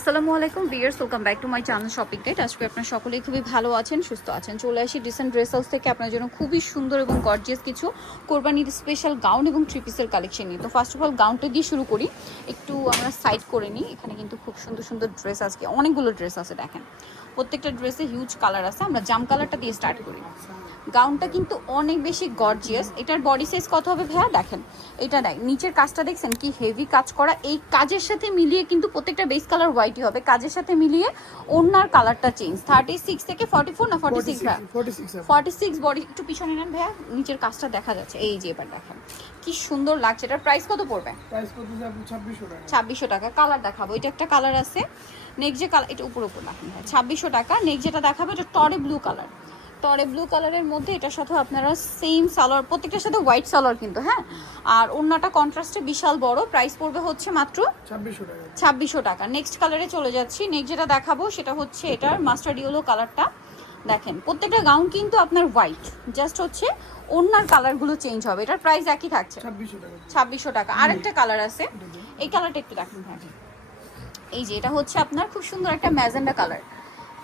আসসালামু আলাইকুম viewers, welcome back to my channel shopping guide. আজকে আপনারা সকলেই খুবই ভালো আছেন, সুস্থ আছেন। চলে আসি ডিসেন্ট ড্রেস হাউস থেকে আপনার জন্য খুবই সুন্দর এবং গর্জিয়াস কিছু কোরবানির স্পেশাল গাউন এবং থ্রি পিসের কালেকশন নিয়ে। তো ফার্স্ট অফ অল গাউনটা দিয়ে শুরু করি, একটু আমরা সাইড করে নিই। এখানে কিন্তু খুব সুন্দর সুন্দর ড্রেস, আজকে অনেকগুলো ড্রেস আছে, দেখেন প্রত্যেকটা ড্রেসে হিউজ কালার আছে। আমরা জাম কালারটা দিয়ে স্টার্ট করি। গাউনটা কিন্তু অনেক বেশি গর্জিয়াস। এটার বডি সাইজ কত হবে ভাইয়া? দেখেন এটা দেখ, নিচের কাজটা দেখছেন কি হেভি কাজ করা। এই কাজের সাথে মিলিয়ে কিন্তু প্রত্যেকটা বেস কালার হোয়াইটই হবে, কাজের সাথে মিলিয়ে ওড়নার কালারটা চেঞ্জ। 36 থেকে 44 না 46 ভাইয়া? 46 বডি। একটু পিছনে নেন ভাইয়া, নিচের কাজটা দেখা যাচ্ছে। এই যে এবার দেখেন কি সুন্দর লাগছে। এটার প্রাইস কত পড়বে? প্রাইস কত যাবে? 2600 টাকা। 2600 টাকা। কালার দেখাবো, এটা একটা কালার আছে। নেক্সট যে কালার, এটা উপর উপর রাখেন ভাই। 2600 টাকা। নেক্সট যেটা দেখাবো এটা টরে ব্লু কালার। টরে ব্লু কালারের মধ্যে এটার সাথে আপনারা সেম সালোয়ার, প্রত্যেকটার সাথে হোয়াইট সালোয়ার কিন্তু, হ্যাঁ। আর ওড়নাটা কন্ট্রাস্টে বিশাল বড়। প্রাইস পড়বে হচ্ছে মাত্র 2600 টাকা। 2600 টাকা। নেক্সট কালারে চলে যাচ্ছি। নেক্সট যেটা দেখাবো সেটা হচ্ছে এটার মাস্টার্ড ইয়েলো কালারটা। দেখেন প্রত্যেকটা গাউন কিন্তু আপনার হোয়াইট, জাস্ট হচ্ছে ওড়নার কালারগুলো চেঞ্জ হবে। এটার প্রাইস একই থাকছে 2600 টাকা। 2600 টাকা। আরেকটা কালার আছে, এই কালারটা একটু দেখেন ভাই। এই যে এটা হচ্ছে আপনার খুব সুন্দর একটা ম্যাজেন্ডা কালার।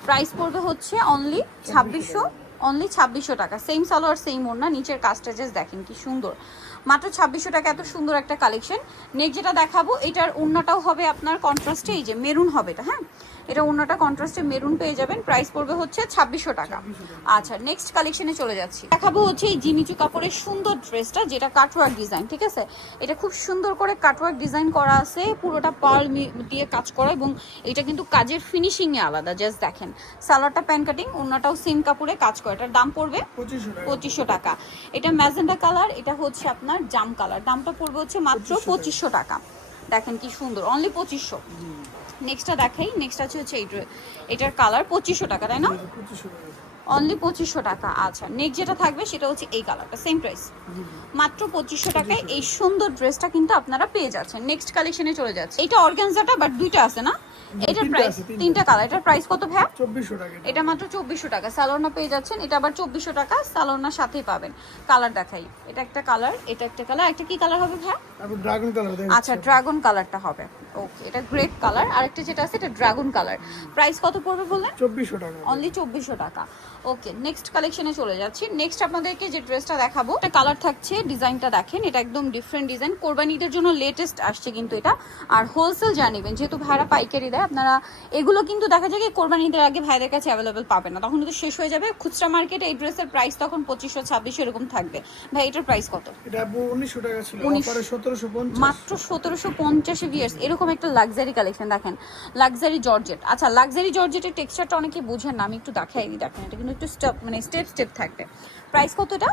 প্রাইস পড়বে হচ্ছে অনলি 2600 টাকা। সেম সালোয়ার সেম ওড়না, নিচের কাজটা জাস্ট দেখেন কি সুন্দর। মাত্র 2600 টাকা, এত সুন্দর একটা কালেকশন। নেক্সট যেটা দেখাবো এটার ওড়নাটাও হবে আপনার কন্ট্রাস্টে, এই যে মেরুন হবে এটা, হ্যাঁ। এটা ওড়নাটা কন্ট্রাস্টে মেরুন পেয়ে যাবেন। প্রাইস পড়বে হচ্ছে 2600 টাকা। আচ্ছা, নেক্সট কালেকশনে চলে যাচ্ছি। দেখাবো হচ্ছে এই জিমিচু কাপড়ের সুন্দর ড্রেসটা, যেটা কাটওয়ার্ক ডিজাইন, ঠিক আছে। এটা খুব সুন্দর করে কাটওয়ার্ক ডিজাইন করা আছে, পুরোটা পার্ল দিয়ে কাজ করা, এবং এটা কিন্তু কাজের ফিনিশিংয়ে আলাদা। জাস্ট দেখেন সালোয়ারটা প্যান কাটিং, ওড়নাটাও সেম কাপড়ে কাজ করে। এটার দাম পড়বে 2500 টাকা। এটা ম্যাজেন্ডা কালার, এটা হচ্ছে আপনার জাম কালার। দামটা পড়বে হচ্ছে মাত্র 2500 টাকা। দেখেন কি সুন্দর, অনলি 2500। নেক্সটটা দেখাই। নেক্সট আছে হচ্ছে এটার কালার 2500 টাকা, তাই না? 2500 টাকা। অনলি 2500 টাকা। আচ্ছা, নেক্সট যেটা থাকবে সেটা হচ্ছে এই কালারটা, সেম প্রাইস, মাত্র 2500 টাকায় এই সুন্দর ড্রেসটা কিন্তু আপনারা পেয়ে যাচ্ছেন। নেক্সট কালেকশনে চলে যাচ্ছে। এটা অর্গানজাটা, বাট দুইটা আছে না? এটার প্রাইস তিনটা কালার। এটার প্রাইস কত ভাইয়া? 2400 টাকা। এটা মাত্র 2400 টাকা। সালোয়ারনা পেয়ে যাচ্ছেন, এটা আবার 2400 টাকা। সালোয়ারনার সাথেই পাবেন। কালার দেখাই, এটা একটা কালার, এটা একটা কালার, একটা কি কালার হবে ভাইয়া? তারপর ড্রাগন কালার দেন। আচ্ছা, ড্রাগন কালারটা হবে। ওকে, এটা গ্রেপ কালার। আরেকটা যেটা আছে এটা ড্রাগন কালার। প্রাইস কত পড়বে বললেন? 2400 টাকা। অনলি 2400 টাকা। ওকে, নেক্সট কালেকশনে চলে যাচ্ছি। নেক্সট আপনাদেরকে যে ড্রেসটা দেখাবো, এটা কালার থাকছে, ডিজাইনটা দেখেন, এটা একদম ডিফারেন্ট ডিজাইন। কোরবানিদের জন্য লেটেস্ট আসছে কিন্তু এটা। আর হোলসেল জানিবেন, যেহেতু ভাইরা পাইকারি দেয়, আপনারা এগুলো কিন্তু দেখা যায় কি কোরবানিদের আগে ভাইদের কাছে অ্যাভেলেবেল পাবেন না, তখন কিন্তু শেষ হয়ে যাবে। খুচরা মার্কেটে এই ড্রেসের প্রাইস তখন 2500 2600 এরকম থাকবে। ভাই এটার প্রাইস কত? এটা 1900 টাকা ছিল, 1900 অফারে 1750। মাত্র 1750 ভিয়ার্স। এরকম একটা লাক্সারি কালেকশন দেখেন, লাক্সারি জর্জেট। আচ্ছা, লাক্সারি জর্জেটের টেক্সচারটা অনেকে বুঝেন না, আমি একটু দেখাই দিই। দেখেন এটা কিন্তু একটু স্টেপ, মানে স্টেপ স্টেপ থাকবে। প্রাইস কত এটা?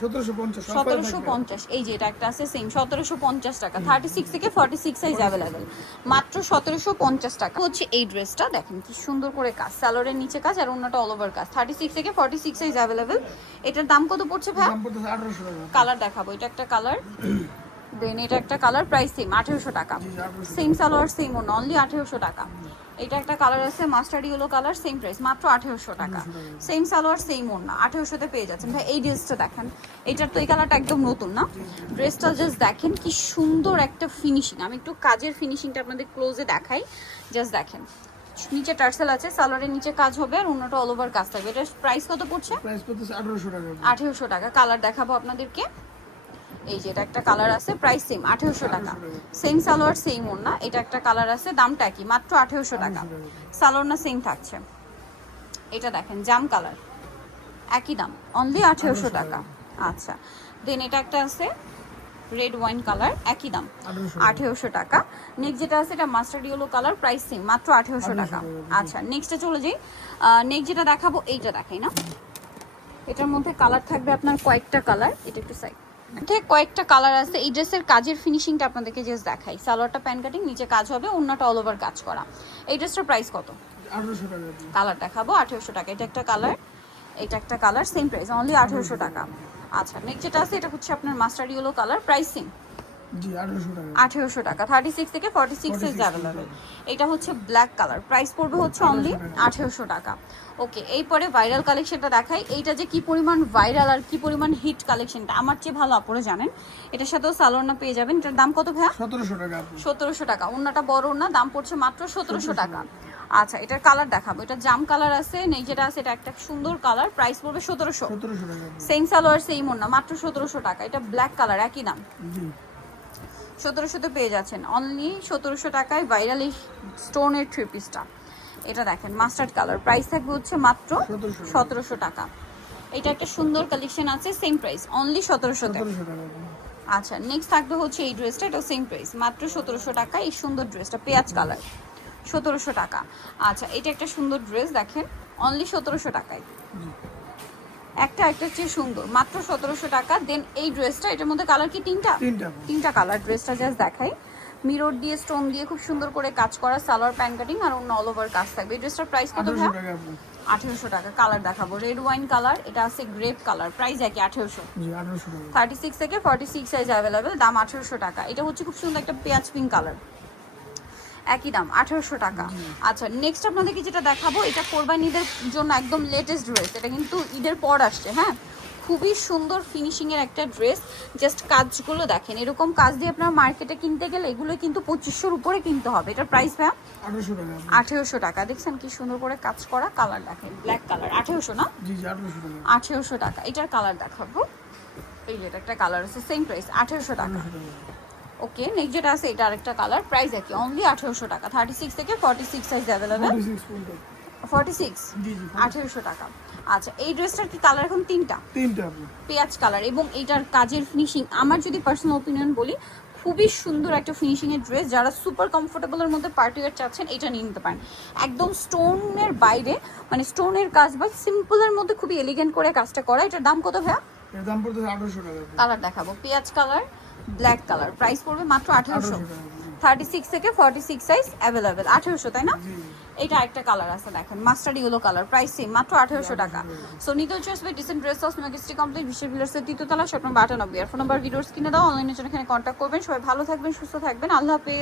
1750। 1750। এই যে এটা একটা আছে সেম 1750 টাকা। 36 থেকে 46 সাইজ অ্যাভেলেবেল, মাত্র 1750 টাকা। হচ্ছে এই ড্রেসটা দেখেন কি সুন্দর করে কাজ, সালোয়ারের নিচে কাজ আর অন্যটা অল ওভার কাজ। 36 থেকে 46 সাইজ অ্যাভেলেবেল। এটার দাম কত পড়ছে ভাই? দাম পড়ছে 1800 টাকা। কালার দেখাবো, এটা একটা কালার, দেন এটা একটা কালার। প্রাইস সেম 1800 টাকা। Same salwar same own, only 1800 টাকা। এটা একটা কালার আছে mustard yellow colour, same price, মাত্র 1800 টাকা। সেম সালোয়ার সেম ওড়না, 1800 তে পেয়ে যাচ্ছেন। ভাই এই ড্রেসটা দেখেন, এটার তো এই কালারটা একদম নতুন না? ড্রেসটা জাস্ট দেখেন কি সুন্দর একটা ফিনিশিং। আমি একটু কাজের ফিনিশিংটা আপনাদের ক্লোজে দেখাই, জাস্ট দেখেন। নিচে টার্সেল আছে, সালোয়ারের নিচে কাজ হবে আর অন্যটা অল ওভার কাজ থাকবে। এটার প্রাইস কত পড়ছে? প্রাইস পড়ছে 1800 টাকা। 1800 টাকা। কালার দেখাবো আপনাদেরকে। এই যে এটা একটা কালার আছে, প্রাইস সেম 1800 টাকা। সেম সালোয়ার সেম ওড়না। এটা একটা কালার আছে, দামটা কি? মাত্র 1800 টাকা। সালোয়ার না সেম থাকছে। এটা দেখেন জাম কালার, একই দাম, অনলি 1800 টাকা। আচ্ছা, দেন এটা একটা আছে রেড ওয়াইন কালার, একই দাম 1800 টাকা। নেক্সট যেটা আছে এটা mustard yellow colour, price same, মাত্র 1800 টাকা। আচ্ছা, নেক্সটে চলে যাই। নেক্সট যেটা দেখাবো এইটা দেখাই না, এটার মধ্যে কালার থাকবে আপনার কয়েকটা কালার। এটা একটু সাইড, কয়েকটা কালার আছে। এই ড্রেসের কাজের ফিনিশিংটা আপনাদেরকে জাস্ট দেখাই। সালোয়ারটা প্যান কাটিং, নিচে কাজ হবে, ওড়নাটা অল ওভার কাজ করা। এই ড্রেসটার প্রাইস কত? 1800 টাকা। কালার দেখাবো, 1800 টাকা। এটা একটা কালার, এটা একটা কালার, সেম প্রাইস, অনলি 1800 টাকা। আচ্ছা, নেক্সট যেটা আছে এটা হচ্ছে আপনার mustard yellow colour, price same ji 1800 টাকা। 1800 টাকা 36 থেকে 46 সাইজ অ্যাভেলেবেল। এটা হচ্ছে ব্ল্যাক কালার, প্রাইস পড়বে হচ্ছে অনলি 1800 টাকা। ওকে, এই পরে ভাইরাল কালেকশনটা দেখাই। এইটা যে কি পরিমাণ ভাইরাল আর কি পরিমাণ হিট কালেকশনটা আমার চেয়ে ভালো আপনারা জানেন। এটার সাথেও সালোয়ার পেয়ে যাবেন। এটার দাম কত ভাইয়া? 1700 টাকা আপু। 1700 টাকা। ওন্নাটা বড় ওন্না, দাম পড়ছে মাত্র 1700 টাকা। আচ্ছা, এটার কালার দেখাবো। এটা জাম কালার আছে, নেই যেটা আছে এটা একটা সুন্দর কালার, প্রাইস পড়বে 1700। 1700 টাকা আপু। সেম সালোয়ার সেম ওন্না, মাত্র 1700 টাকা। এটা ব্ল্যাক কালার, একই দাম, জি 1700 পেয়ে যাচ্ছেন অনলি 1700 টাকায় ভাইরাল এই স্টোনের থ্রি পিসটা। এটা দেখেন মাস্টার্ড কালার, প্রাইস থাকবে হচ্ছে মাত্র 1700 টাকা। এটা একটা সুন্দর কালেকশন আছে, সেম প্রাইস অনলি 1700 তে। 1700 টাকা আপু। আচ্ছা, নেক্সট থাকবে হচ্ছে এই ড্রেসটা, এটাও সেম প্রাইস মাত্র 1700 টাকা। এই সুন্দর ড্রেসটা পেঁয়াজ কালার, 1700 টাকা। আচ্ছা, এটা একটা সুন্দর ড্রেস দেখেন, অনলি 1700 টাকায়। একটা চেয়ে সুন্দর, মাত্র 1700 টাকা। দেন এই ড্রেসটা, এটার মধ্যে কালার কি তিনটা? তিনটা আপু। তিনটা কালার। ড্রেসটা জাস্ট দেখাই, মিরর দিয়ে স্টোন দিয়ে খুব সুন্দর করে কাজ করা, সালোয়ার প্যান্ট কাটিং আর অন্য অল ওভার কাজ থাকবে। এই ড্রেসটার প্রাইস কত 1800 ভাই? টাকা আপু। 1800 টাকা। কালার দেখাবো, রেড ওয়াইন কালার, এটা আছে গ্রেপ কালার, প্রাইস একই 1800। জি 1800 টাকা। 36 থেকে 46 সাইজ অ্যাভেলেবেল, দাম 1800 টাকা। এটা হচ্ছে খুব সুন্দর একটা পেঁয়াজ পিঙ্ক কালার, একই দাম 1800 টাকা। আচ্ছা, নেক্সট আপনাদেরকে যেটা দেখাবো, এটা কোরবানিদের জন্য একদম লেটেস্ট ড্রেস। এটা কিন্তু ঈদের পর আসছে, হ্যাঁ, খুবই সুন্দর ফিনিশিংয়ের একটা ড্রেস। জাস্ট কাজগুলো দেখেন, এরকম কাজ দিয়ে আপনার মার্কেটে কিনতে গেলে এগুলো কিন্তু 2500-র উপরে কিনতে হবে। এটার প্রাইস ভাই 1800 টাকা আপু। 1800 টাকা। দেখছেন কি সুন্দর করে কাজ করা, কালার দেখেন ব্ল্যাক কালার, 1800 না? জি জি 1800 টাকা। 1800 টাকা। এটার কালার দেখাবো, এই যে এটা একটা কালার আছে, সেম প্রাইস 1800 টাকা। 1800 টাকা। ওকে, নেক্সট যেটা আছে এটা আরেকটা কালার, প্রাইস একই অনলি 1800 টাকা। 36 থেকে 46 সাইজ অ্যাভেলেবেল। 46 কোনটা? 46, জি জি 1800 টাকা। আচ্ছা, এই ড্রেসটার কি কালার এখন তিনটা? তিনটা আপু। পেঁয়াজ কালার, এবং এইটার কাজের ফিনিশিং আমার যদি পার্সোনাল ওপিনিয়ন বলি, খুবই সুন্দর একটা ফিনিশিং এর ড্রেস। যারা সুপার কমফোর্টেবলের মধ্যে পার্টি ওয়্যার চাচ্ছেন, এটা নিয়ে নিতে পারেন। একদম স্টোনের বাইরে, মানে স্টোনের কাজ বা সিম্পলের মধ্যে খুবই এলিগেন্ট করে কাজটা করা। এটার দাম কত ভাইয়া? এর দাম পড়তেছে 1800 টাকা আপু। কালার দেখাবো, পেঁয়াজ কালার, ব্ল্যাক কালার, প্রাইস পড়বে মাত্র 1800। 1800 টাকা আপু। 36 থেকে 46 সাইজ অ্যাভেলেবেল, 1800, তাই না? জি এটা একটা কালার আছে দেখেন, mustard yellow colour, price same মাত্র 1800 টাকা। সো নিতে হচ্ছে আসবে ডিসেন্ট ড্রেস হাউস মেগাস্ট্রি কমপ্লিট বিশ্বের বিলাসের তৃতীয়তলা, শপ নম্বর 98। আর ফোন নাম্বার ভিডিওস কিনে দাও, অনলাইনে জন্য এখানে কন্ট্যাক্ট করবেন। সবাই ভালো থাকবেন, সুস্থ থাকবেন, আল্লাহ হাফেজ।